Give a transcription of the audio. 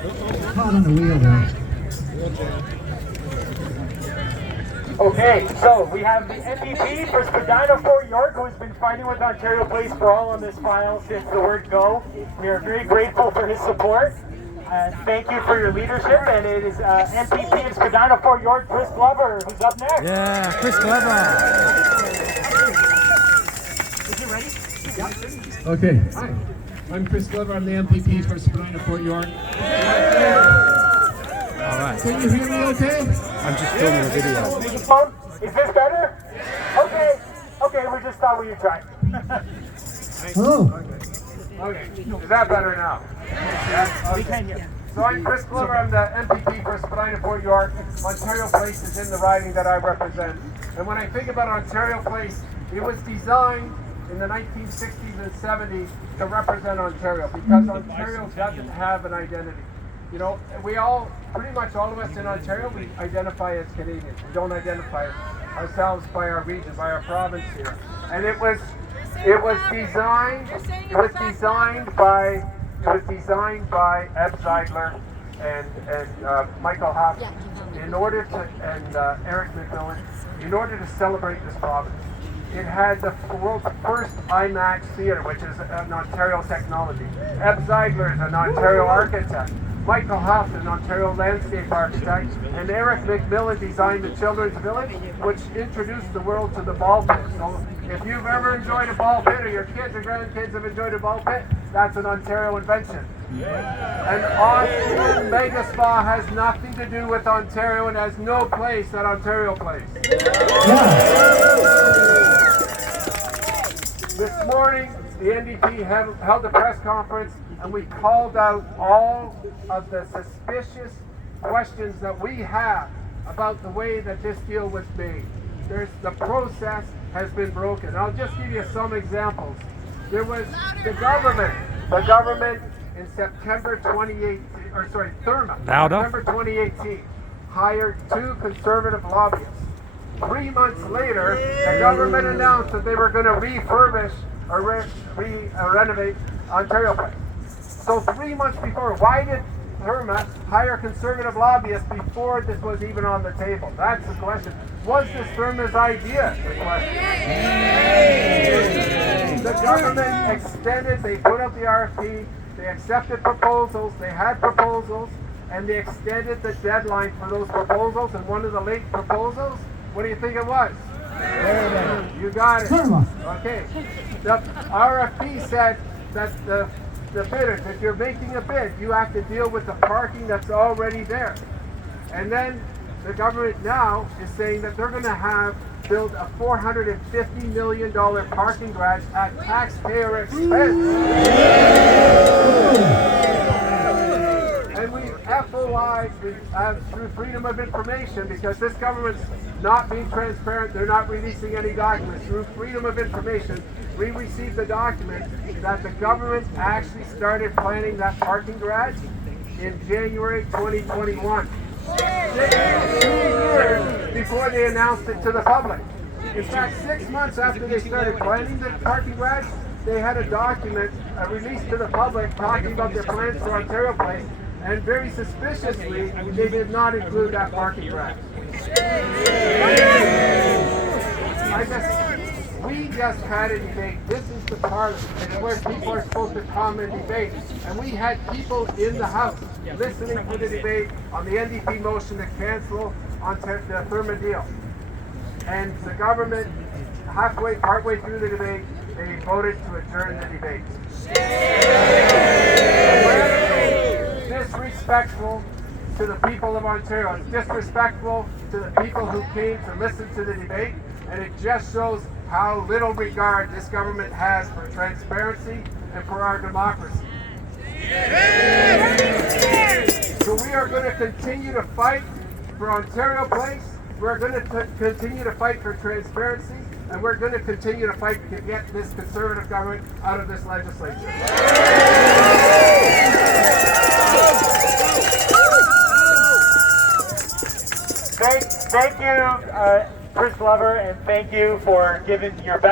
Caught on the wheel there. Okay, so we have the NDP for Spadina Fort York, who has been fighting with Ontario Place for all on this file since the word go. We are very grateful for his support. Thank you for your leadership, and it is NDP in Spadina Fort York, Chris Glover, who's up next. Yeah, Chris Glover. Is it ready? Yep. Okay. Hi. I'm Chris Glover. I'm the MPP for Spadina Fort York. All right. Can you hear me okay? I'm just filming a video. Is this better? Okay. Okay, we just thought we'd try. Hello. Okay, is that better now? Yeah? We can hear. So I'm Chris Glover, I'm the MPP for Spadina Fort York. Ontario Place is in the riding that I represent. And when I think about Ontario Place, it was designed in the 1960s and 70s to represent Ontario, because Ontario doesn't have an identity. You know, we all, pretty much all of us in Ontario, we identify as Canadians. We don't identify ourselves by our region, by our province here. And it was designed by Eb Zeidler and Michael Huff in order to, and Eric McMillan, in order to celebrate this province. It had the world's first IMAX theater, which is an Ontario technology. Eb Zeidler is an Ontario architect. Michael Huff, an Ontario landscape architect, and Eric McMillan designed the Children's Village, which introduced the world to the ball pit. So if you've ever enjoyed a ball pit, or your kids or grandkids have enjoyed a ball pit, that's an Ontario invention. And Austin Mega Spa has nothing to do with Ontario and has no place at Ontario Place. This morning, the NDP held a press conference, and we called out all of the suspicious questions that we have about the way that this deal was made. The process has been broken. I'll just give you some examples. There was the government in September 2018, September 2018, hired 2 conservative lobbyists. 3 months later, the government announced that they were going to refurbish or renovate Ontario Place. So 3 months before, why did Therma hire conservative lobbyists before this was even on the table? That's the question. Was this Therma's idea? The question. The government extended, they put out the RFP, they accepted proposals, they had proposals, and they extended the deadline for those proposals. And one of the late proposals, what do you think it was? You got it. Okay. The RFP said that the bidders, if you're making a bid, you have to deal with the parking that's already there. And then the government now is saying that they're going to build a $450 million parking garage at taxpayer expense. And we FOI through Freedom of Information, because this government's not being transparent, they're not releasing any documents. Through Freedom of Information, we received the document that the government actually started planning that parking garage in January 2021. 2 years before they announced it to the public. In fact, 6 months after they started planning the parking garage, they had a document released to the public talking about their plans for Ontario Place, and very suspiciously, they did not include that parking garage. We just had a debate. This is the parliament. It's where people are supposed to come and debate. And we had people in the House listening to the debate on the NDP motion to cancel the Therma deal. And the government, partway through the debate, they voted to adjourn the debate. Disrespectful to the people of Ontario. It's disrespectful to the people who came to listen to the debate, and it just shows how little regard this government has for transparency and for our democracy. So we are going to continue to fight for Ontario Place. We're going to continue to fight for transparency, and we're going to continue to fight to get this Conservative government out of this legislature. Thank you, Chris Glover, and thank you for giving your best.